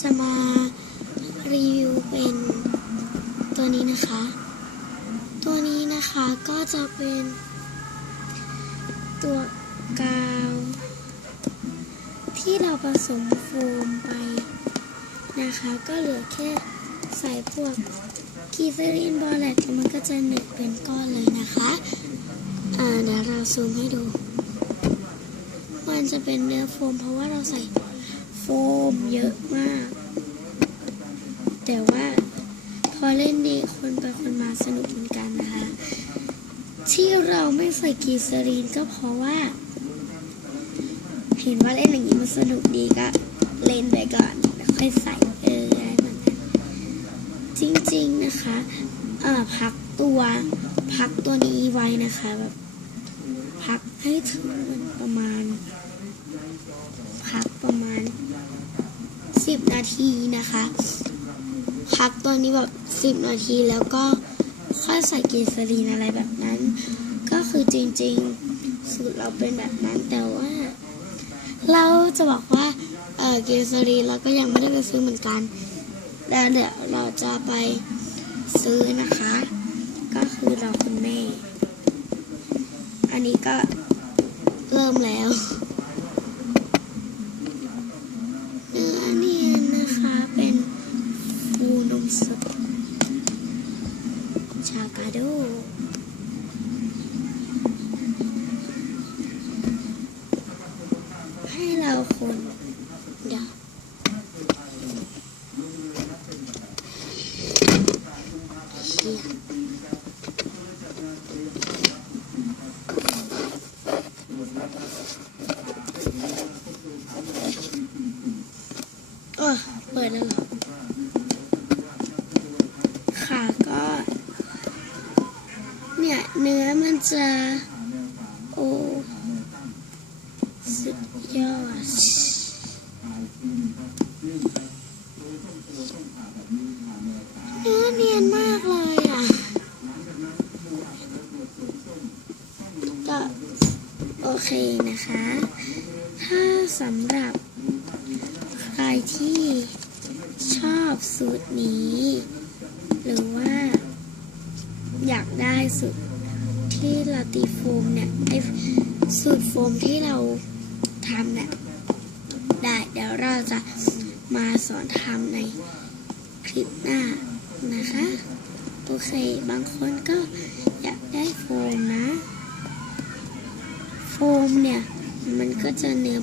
จะมารีวิวเป็นตัวนี้นะคะ ตัวนี้นะคะก็จะเป็นตัวกาว ที่เราผสมโฟมไปนะคะ ก็เหลือแค่ใส่พวกกีเซรินบอลแลกแล้วมันก็จะหนึบเป็นก้อนเลยนะคะอ่าเดี๋ยวเราซูมให้ดู มันจะเป็นเนื้อโฟมเพราะว่าเราใส่ โฟมเยอะมาก แต่ว่าพอเล่นดีคนไปคนมาสนุกเหมือนกันนะคะ ที่เราไม่ใส่กีเซรีนก็เพราะว่า เห็นว่าเล่นอย่างนี้มันสนุกดีก็เล่นไปก่อนแล้วค่อยใส่เอออะไรแบบนั้นจริงๆนะคะเอ่อพักตัวพักตัวนี้ไว้นะคะแบบพักให้ถึงประมาณ พักประมาณสิบนาทีนะคะ พักตัวนี้แบบสิบนาทีแล้วก็ค่อยใส่เกสรีนอะไรแบบนั้น ก็คือจริงๆ สูตรเราเป็นแบบนั้นแต่ว่า เราจะบอกว่าเออเกสรีเราก็ยังไม่ได้ไปซื้อเหมือนกันแล้วเดี๋ยวเราจะไปซื้อนะคะ ก็คือเราคุณแม่ อันนี้ก็เริ่มแล้ว เนื้อเนียนนะคะเป็นฟูนมสดชากาโดให้เราคนเดี๋ยวเออเปิดแล้วเหรอ ค่ะก็ เนื้อมันจะโอ้สุดยอดเนื้อเนียนมากเลยอะก็โอเคนะคะ ถ้าสำหรับใครที่ชอบสูตรนี้ หรือว่าอยากได้สูตร ที่เราตีโฟมเนี่ยไอสูตรโฟมที่เราทำเนี่ยได้เดี๋ยวเราจะมาสอนทำในคลิปหน้านะคะ โอเค บางคนก็อยากได้โฟมนะ โฟมเนี่ย มันก็จะเนื้อ